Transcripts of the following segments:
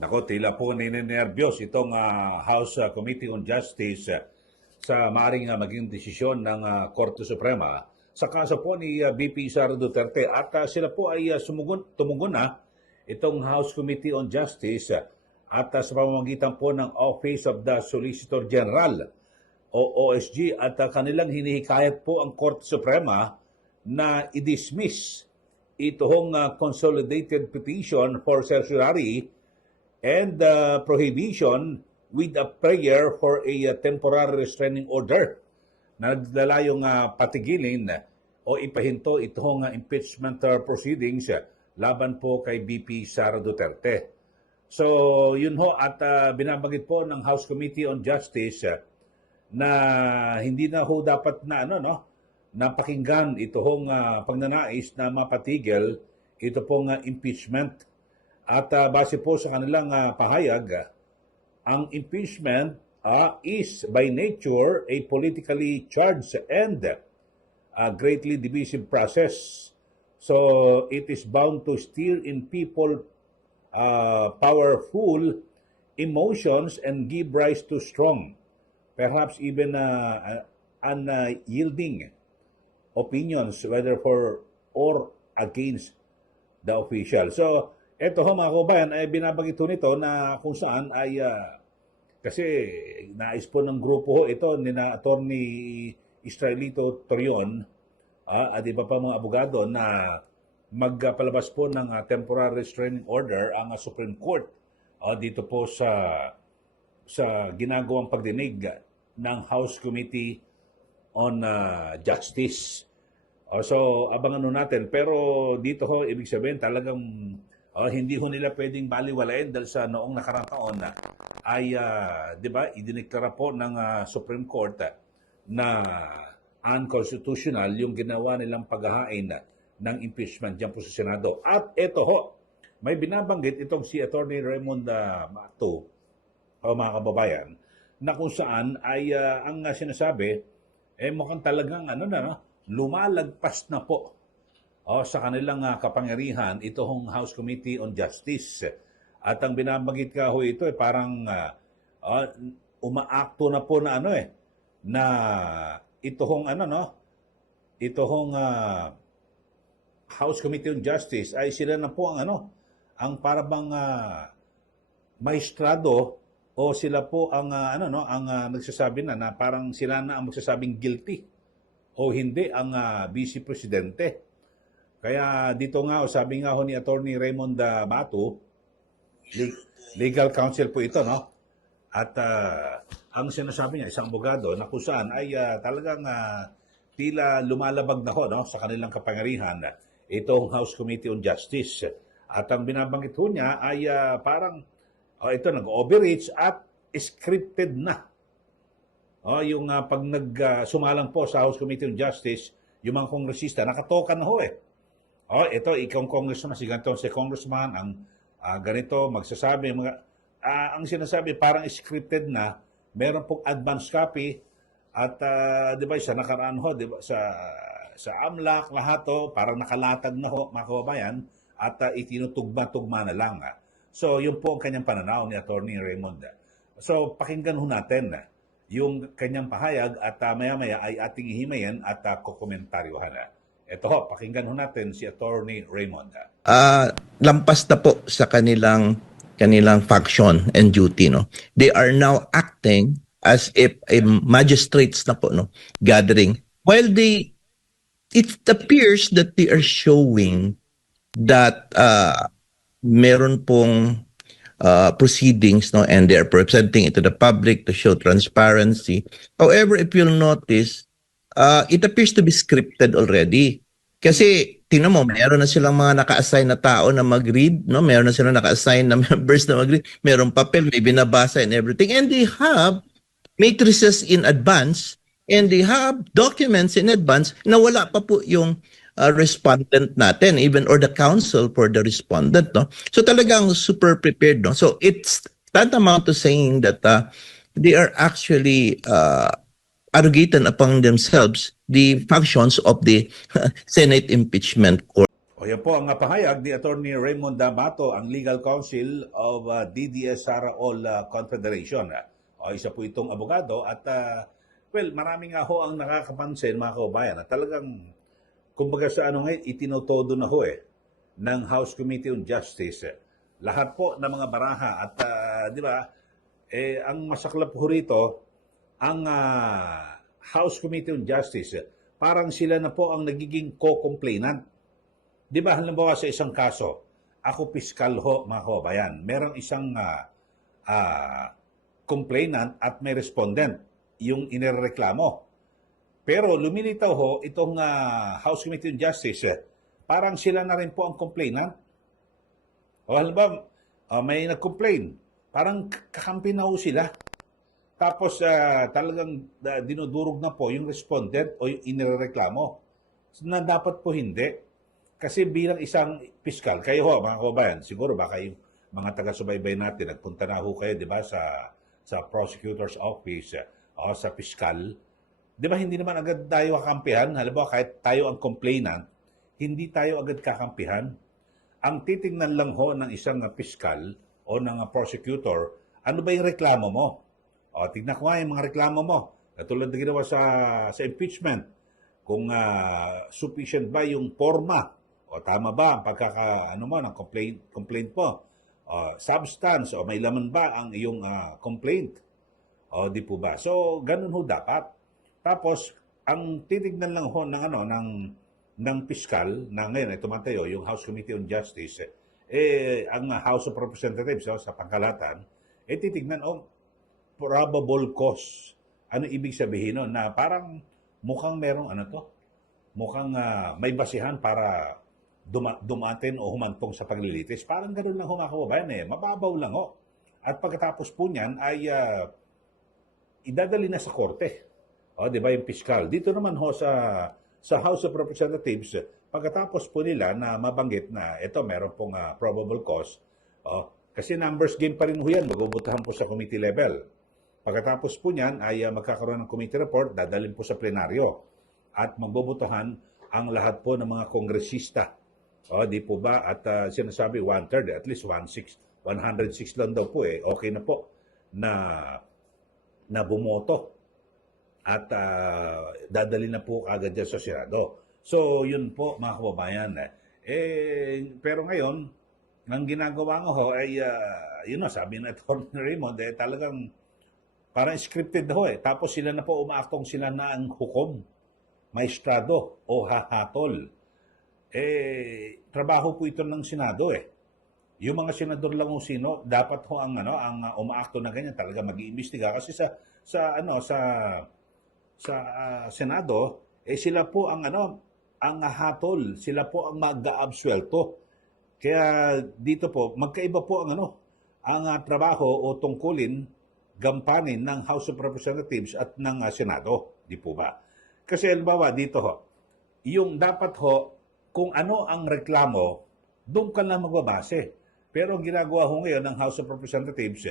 Nako, tila po ninenervyos itong House Committee on Justice sa maaring maging desisyon ng Korte Suprema sa kaso po ni VP Sara Duterte at sila po ay tumugon na itong House Committee on Justice at sa pamamagitan po ng Office of the Solicitor General o OSG at kanilang hinihikayat po ang Korte Suprema na i-dismiss itong consolidated petition for certiorari and prohibition with a prayer for a temporary restraining order na nagdala yung patigilin o ipahinto itong impeachment proceedings laban po kay VP Sara Duterte. So yun ho at binabanggit po ng House Committee on Justice na hindi na ho dapat na napakinggan itong pagnanais na mapatigil ito pong impeachment. At base po sa kanilang pahayag, ang impeachment is by nature a politically charged and greatly divisive process. So it is bound to stir in people powerful emotions and give rise to strong, perhaps even unyielding opinions, whether for or against the official. So ito ho mga kabayan, ay binabanggit nito na kung saan ay kasi nais po ng grupo ho ito ni na Attorney Israelito Torion at iba pa mga abogado na magpalabas po ng temporary restraining order ang Supreme Court dito po sa ginagawang pagdinig ng House Committee on Justice. So abangan natin, pero dito ho ibig sabihin talagang hindi ho nila pwedeng baliwalain dahil sa noong nakarang taon ay, di ba, idineklara po ng Supreme Court na unconstitutional yung ginawa nilang paghahain ng impeachment dyan po sa Senado. At ito ho, may binabanggit itong si Attorney Raymond Bato, mga kababayan, na kung saan ay ang sinasabi, mukhang talagang lumalagpas na po sa kanilang kapangyarihan itong House Committee on Justice. At ang binabanggit ka ho ito parang umaakto na po na na itong House Committee on Justice ay sila na po ang parang maestrado o sila po ang nagsasabi na parang sila na ang magsasabing guilty o hindi ang Vice Presidente. Kaya dito nga, sabi nga ho ni Attorney Raymond Bato, legal counsel po ito, no? At ang sinasabi niya, isang abogado, na kung saan ay talagang tila lumalabag na ho sa kanilang kapangyarihan itong House Committee on Justice. At ang binabanggit ho niya ay parang ito nag-overreach at scripted na. Yung pag sumalang po sa House Committee on Justice, yung mga kongresista, nakatoka na ho ito, ikaw congressman, si ganito si congressman, ang ganito, magsasabi, ang sinasabi parang scripted na, meron pong advance copy, at di ba, sa nakaraan ho, di ba, sa AMLAC, lahat ho, parang nakalatag na ho, mga kababayan, at itinutugma-tugma na lang. So, yun po ang kanyang pananaw ni Attorney Raymond. So, pakinggan ho natin yung kanyang pahayag, at maya-maya ay ating ihimayin at kukomentaryohan. Ito ho, pakinggan ho natin si Attorney Raymond. Lampas na po sa kanilang function and duty, no. They are now acting as if a magistrates na po, no, gathering. While it appears that they are showing that meron pong proceedings, no, and they are presenting it to the public to show transparency. However, if you'll notice, it appears to be scripted already. Kasi, tingnan mo, meron na silang mga naka-assign na tao na mag-read, no? Meron na silang naka-assign na members na mag-read. Meron papel, may binabasa and everything. And they have matrices in advance and they have documents in advance na wala pa po yung respondent natin, even or the counsel for the respondent, no? So, talagang super prepared, no? So, it's tantamount to saying that they are actually arrogated upon themselves the functions of the Senate Impeachment Court. O yan po ang pahayag ni Attorney Raymond D'Amato, ang Legal Counsel of DDS Sara All Confederation. O isa po itong abogado at well, marami nga ho ang nakakapansin mga kaubayan na talagang kumbaga sa ano ngayon, itinotodo na ho ng House Committee on Justice. Lahat po ng mga baraha at di ba, ang masaklap ho rito, ang House Committee on Justice, parang sila na po ang nagiging co-complainant. Di ba, halimbawa sa isang kaso, ako piskal ho, mga kabayan, merong isang complainant at may respondent, yung inireklamo. Pero lumilitaw ho, itong House Committee on Justice, parang sila na rin po ang complainant. O halimbawa, may nag-complain, parang kakampi na ho sila. Tapos talagang dinudurog na po yung respondent o yung inireklamo. So, na dapat po hindi. Kasi bilang isang piskal, kayo ho, mga kababayan, siguro baka yung mga taga-subaybay natin, nagpunta na ho kayo, di ba, sa prosecutor's office o sa piskal. Di ba, hindi naman agad tayo kakampihan? Halimbawa, kahit tayo ang complainant, hindi tayo agad kakampihan. Ang titingnan lang ho ng isang piskal o ng prosecutor, ano ba yung reklamo mo? O, tignan ko nga yung mga reklamo mo. Katulad na ginawa sa impeachment. Kung sufficient ba yung forma o tama ba ang ng complaint po? Substance o may laman ba ang iyong complaint? O di po ba? So ganun ho dapat. Tapos ang titignan lang ho ng piskal na ngayon ay tumatayo yung House Committee on Justice ang House of Representatives sa pangkalatan titignan probable cause. Ano ibig sabihin no? Na parang mukhang merong mukhang may basihan para dumating o humantong sa paglilitis. Parang ganoon lang ho mga kababayan mababaw lang ho. At pagkatapos po niyan ay idadali na sa korte. O, di ba yung piskal? Dito naman ho sa House of Representatives, pagkatapos po nila na mabanggit na ito meron pong probable cause, kasi numbers game pa rin ho yan, magbubutahan po sa committee level. Pagkatapos po niyan ay magkakaroon ng committee report, dadalhin po sa plenaryo at magbubutahan ang lahat po ng mga kongresista. Di po ba? At sinasabi 1/3, at least 106 lang daw po okay na po na bumoto at dadali na po agad dyan sa Senado. So, yun po mga kababayan. Pero ngayon, ang ginagawa ko ho ay, sabi na Atty. Raymond, talagang parang scripted na ho Tapos sila na po umaaktong sila na ang hukom, maestrado o hahatol. Trabaho po ito ng Senado Yung mga senador lang kung sino, dapat ho ang umaakto na ganyan, talaga mag-iimbestiga kasi sa Senado, sila po ang hatol, sila po ang mag-aabsuelto. Kaya dito po, magkaiba po ang trabaho o tungkulin, gampanin ng House of Representatives at ng Senado, di po ba? Kasi halimbawa dito ho, yung dapat ho, kung ano ang reklamo, doon ka lang magbabase. Pero ang ginagawa ho ngayon ng House of Representatives,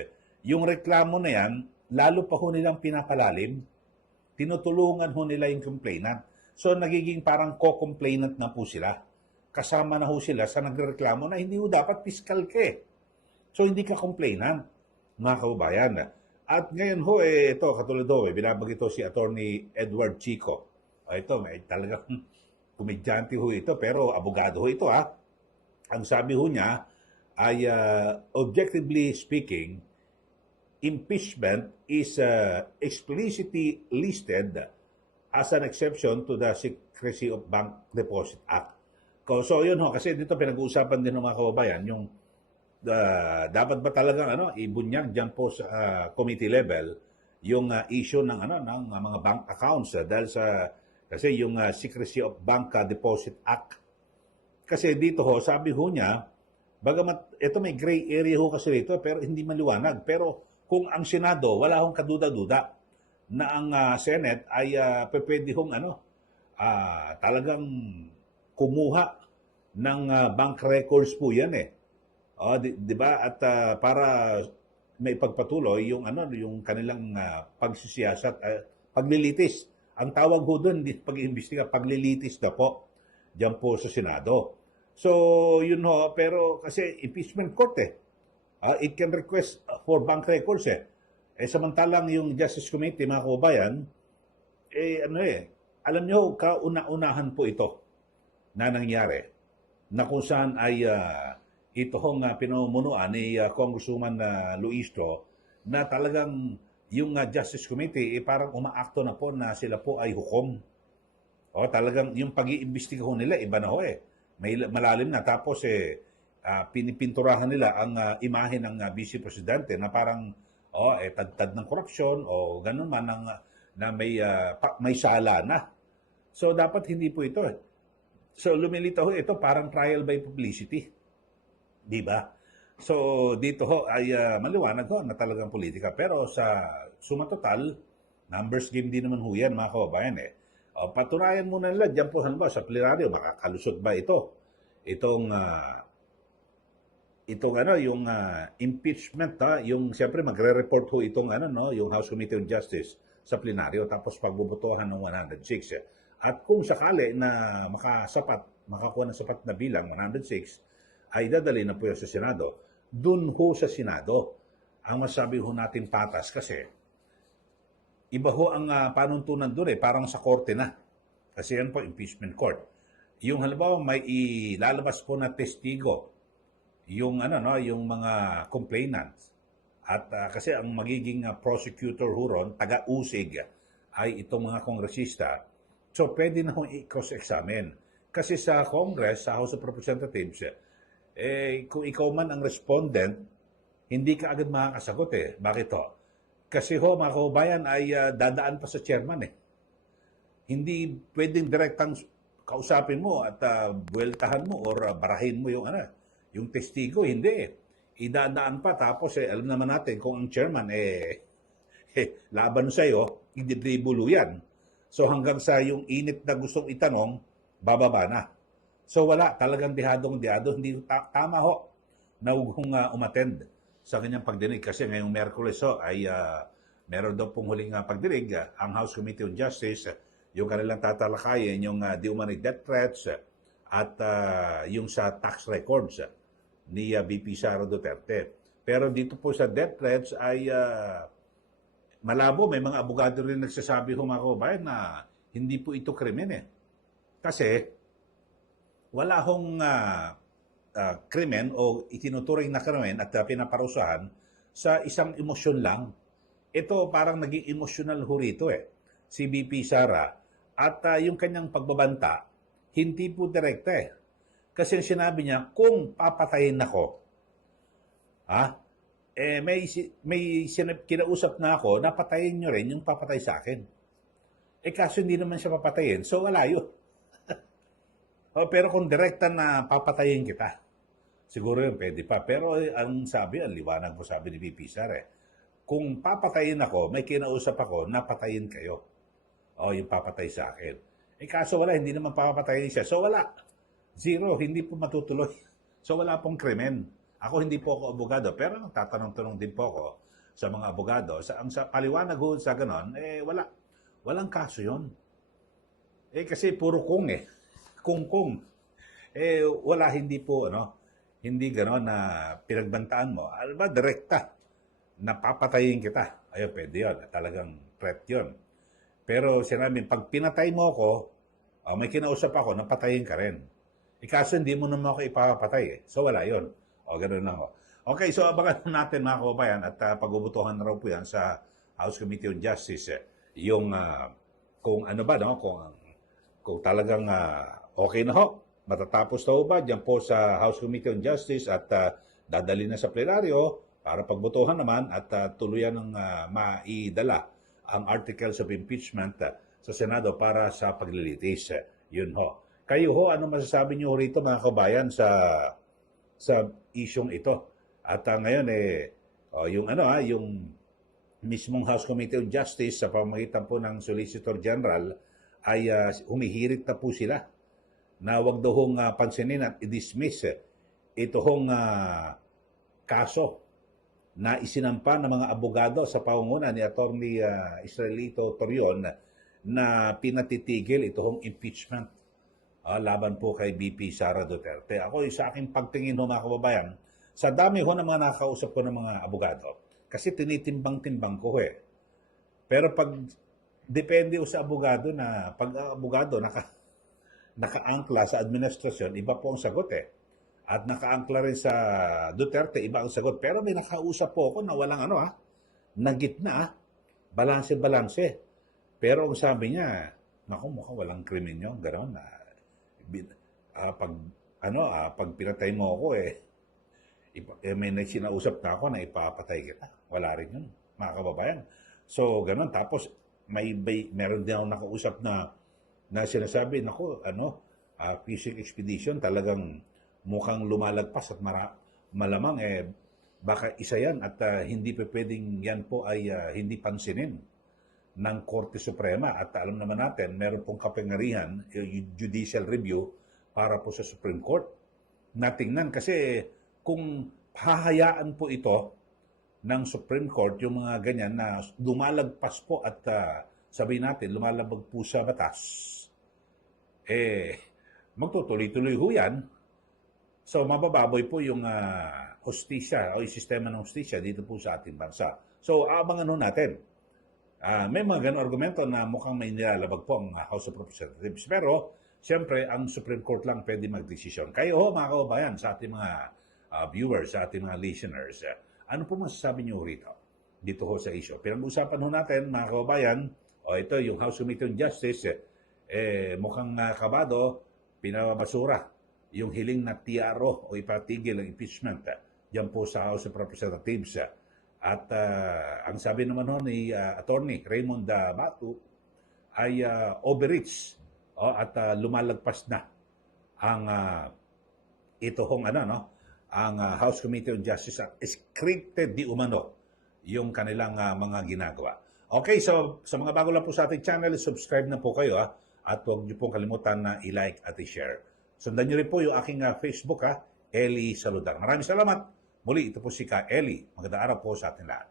yung reklamo na yan, lalo pa ho nilang pinapalalim, tinutulungan ho nila yung complainant. So, nagiging parang co-complainant na po sila. Kasama na ho sila sa nagreklamo na hindi ho dapat piskal ka So, hindi ka complainant, mga kababayan. At ngayon ho, ito, katulad ho, binabag ito si Attorney Edward Chico. Ito, may talagang komedyante ho ito, pero abogado ho ito, Ang sabi ho niya ay, objectively speaking, impeachment is explicitly listed as an exception to the Secrecy of Bank Deposit Act. So, yun ho, kasi dito pinag-uusapan din ng mga kababayan, yung dapat ba talaga ibunyag diyan po sa committee level yung issue ng mga bank accounts dahil kasi yung Secrecy of Bank Deposit Act. Kasi dito ho, sabi ho niya, bagamat ito may gray area ho kasi dito pero hindi maliwanag. Pero kung ang Senado wala hong kaduda-duda na ang Senate ay pwede hong talagang kumuha ng bank records po yan di ba? At para may pagpatuloy yung yung kanilang pagsisiyasat, paglilitis. Ang tawag ho doon, pag-iimbestiga, paglilitis na po diyan po sa Senado. So, yun ho, pero kasi impeachment court eh. It can request for bank records eh. Samantalang yung Justice Committee, mga kababayan, alam nyo, kauna-unahan po ito na nangyari na kung saan ay ito hong pinamumunuan ni Congresswoman Luistro na talagang yung Justice Committee parang umaakto na po na sila po ay hukom. Talagang yung pag-iimbestiga ho nila, iba na ho eh. May malalim na. Tapos pinipinturahan nila ang imahe ng Vice Presidente na parang tad-tad ng korupsyon o ganun man na may sala na. So dapat hindi po ito. So lumilitaw ho ito parang trial by publicity. Di ba? So dito ho ay maliwanag ho na talagang politika. Pero sa suma total, numbers game din naman ho yan mga kababayan eh. Patunayan muna nila dyan po halimbawa sa plenaryo, makakalusot ba ito? Itong yung impeachment yung siyempre magre-report ho itong yung House Committee on Justice sa plenaryo tapos pagbubutuhan ng 106. At kung sakali na makakuha ng sapat na bilang 106 ay dadali na po yan sa Senado. Dun ho sa Senado ang masabi ho natin patas kasi iba ho ang panuntunan doon parang sa korte na. Kasi yan po impeachment court. Yung halimbawa may ilalabas po na testigo yung yung mga complainants. At kasi ang magiging prosecutor ho ron, taga-usig ay itong mga kongresista. So pwede na hong i-cross-examine. Kasi sa Congress, sa House of Representatives, kung ikaw man ang respondent, hindi ka agad makakasagot eh. Bakit ho? Kasi ho, mga kababayan ay dadaan pa sa chairman eh. Hindi pwedeng direktang kausapin mo at buweltahan mo or barahin mo yung testigo. Hindi eh. Idadaan pa tapos alam naman natin kung ang chairman laban sa'yo, ididribulo yan. So hanggang sa yung init na gustong itanong, bababa na. So wala, talagang dihadong-dihado. Hindi tama ho na huwag umattend sa kanyang pagdinig kasi ngayong Merkules ay meron daw pong huling pagdinig ang House Committee on Justice, yung kanilang tatalakayin, yung di umano'y death threats at yung sa tax records ni VP Sara Duterte. Pero dito po sa death threats ay malabo, may mga abogado rin nagsasabi mga kababayan na hindi po ito krimen eh. Kasi wala hong krimen o itinuturing na krimen at pinaparusahan sa isang emosyon lang. Ito parang naging emotional ho rito eh, si VP Sara. At yung kanyang pagbabanta, hindi po direkta eh. Kasi sinabi niya, kung papatayin ako, may kinausap na ako, napatayin nyo rin yung papatay sa akin. Kaso hindi naman siya papatayin, so wala yun. Pero kung direkta na papatayin kita, siguro yun pwede pa. Pero ang liwanag po sabi ni VP Sara kung papatayin ako, may kinausap ako, napatayin kayo. Yung papatay sa akin. Kaso wala, hindi naman papatayin siya. So wala. Zero, hindi po matutuloy. So wala pong krimen. Ako hindi po ako abogado, pero tatanong-tanong din po ako sa mga abogado. Sa paliwanag ho sa ganon, wala. Walang kaso yun. Kasi puro kung kung. Wala, hindi po, hindi ganon na pinagbantaan mo. Alam ba, direkta, napapatayin kita. Ayun, pwede yun. Talagang threat yun. Pero sinabi, pag pinatay mo ako, may kinausap ako, napatayin ka rin. Kaso hindi mo naman ako ipapatay. So wala yun. Ganun lang ho. Okay, so abangan natin mga kababayan at pagbubutuhan na raw po yan sa House Committee on Justice. Yung kung ano ba, kung talagang okay na ho, matatapos na ho ba dyan po sa House Committee on Justice at dadali na sa plenaryo para pagbutuhan naman at tuluyan ng maidala ang articles of impeachment sa Senado para sa paglilitis. Yun ho. Kayo ho, ano masasabi niyo rito mga kabayan sa isyong ito? At ngayon yung mismong House Committee on Justice sa pamamagitan po ng Solicitor General ay humihirit na po sila na wag daw hong pansinin at i-dismiss ito hong kaso na isinampa ng mga abogado sa pangunguna ni Attorney Israelito Torion na pinatitigil ito hong impeachment. laban po kay BP Sara Duterte. Ako, sa aking pagtingin ho mga kababayan, sa dami ho ng mga nakakausap ko ng mga abogado, kasi tinitimbang-timbang ko Pero pag depende ho sa abogado na, pag ang abogado nakaangkla sa administrasyon, iba po ang sagot At nakaangkla rin sa Duterte, iba ang sagot. Pero may nakausap po ako na walang na gitna, balanse-balanse. Pero ang sabi niya, naku, mukhang walang krimen yun, gano'n. Pag pinatay mo ako may sinausap na ako na ipapatay kita. Wala rin yun, mga kababayan. So, gano'n. Tapos, meron din ako nakausap na sinasabi, naku, fishing expedition, talagang mukhang lumalagpas at malamang baka isa yan at hindi pa pwedeng yan po ay hindi pansinin ng Korte Suprema. At alam naman natin, meron pong kapangyarihan, judicial review para po sa Supreme Court. Natingnan kasi kung hahayaan po ito ng Supreme Court, yung mga ganyan na lumalagpas po at sabihin natin, lumalabag po sa batas, magtutuloy-tuloy ho yan. So, mabababoy po yung hustisya o yung sistema ng hustisya dito po sa ating bansa. So, abangan ho natin. May mga ganong argumento na mukhang may nilalabag po ang House of Representatives. Pero, siyempre, ang Supreme Court lang pwede magdesisyon. Kayo ho, mga kababayan, sa ating mga viewers, sa ating mga listeners, ano po masasabi niyo rito? Dito ho sa issue. Pinag-usapan ho natin, mga kababayan, ito yung House Committee on Justice, mukhang kabado, pinabasura yung hiling na TRO o ipatigil ang impeachment diyan po sa House of Representatives. At ang sabi naman ni Attorney Raymond Batu ay overreach at lumalagpas na ang ang House Committee on Justice scripted di umano yung kanilang mga ginagawa. Okay, so sa mga bago lang po sa ating channel, subscribe na po kayo at huwag niyo pong kalimutan na i-like at i-share. Sundan niyo rin po yung aking Facebook, Eli Saludar. Maraming salamat. Muli, ito po si Ka Eli. Magandang araw po sa ating lahat.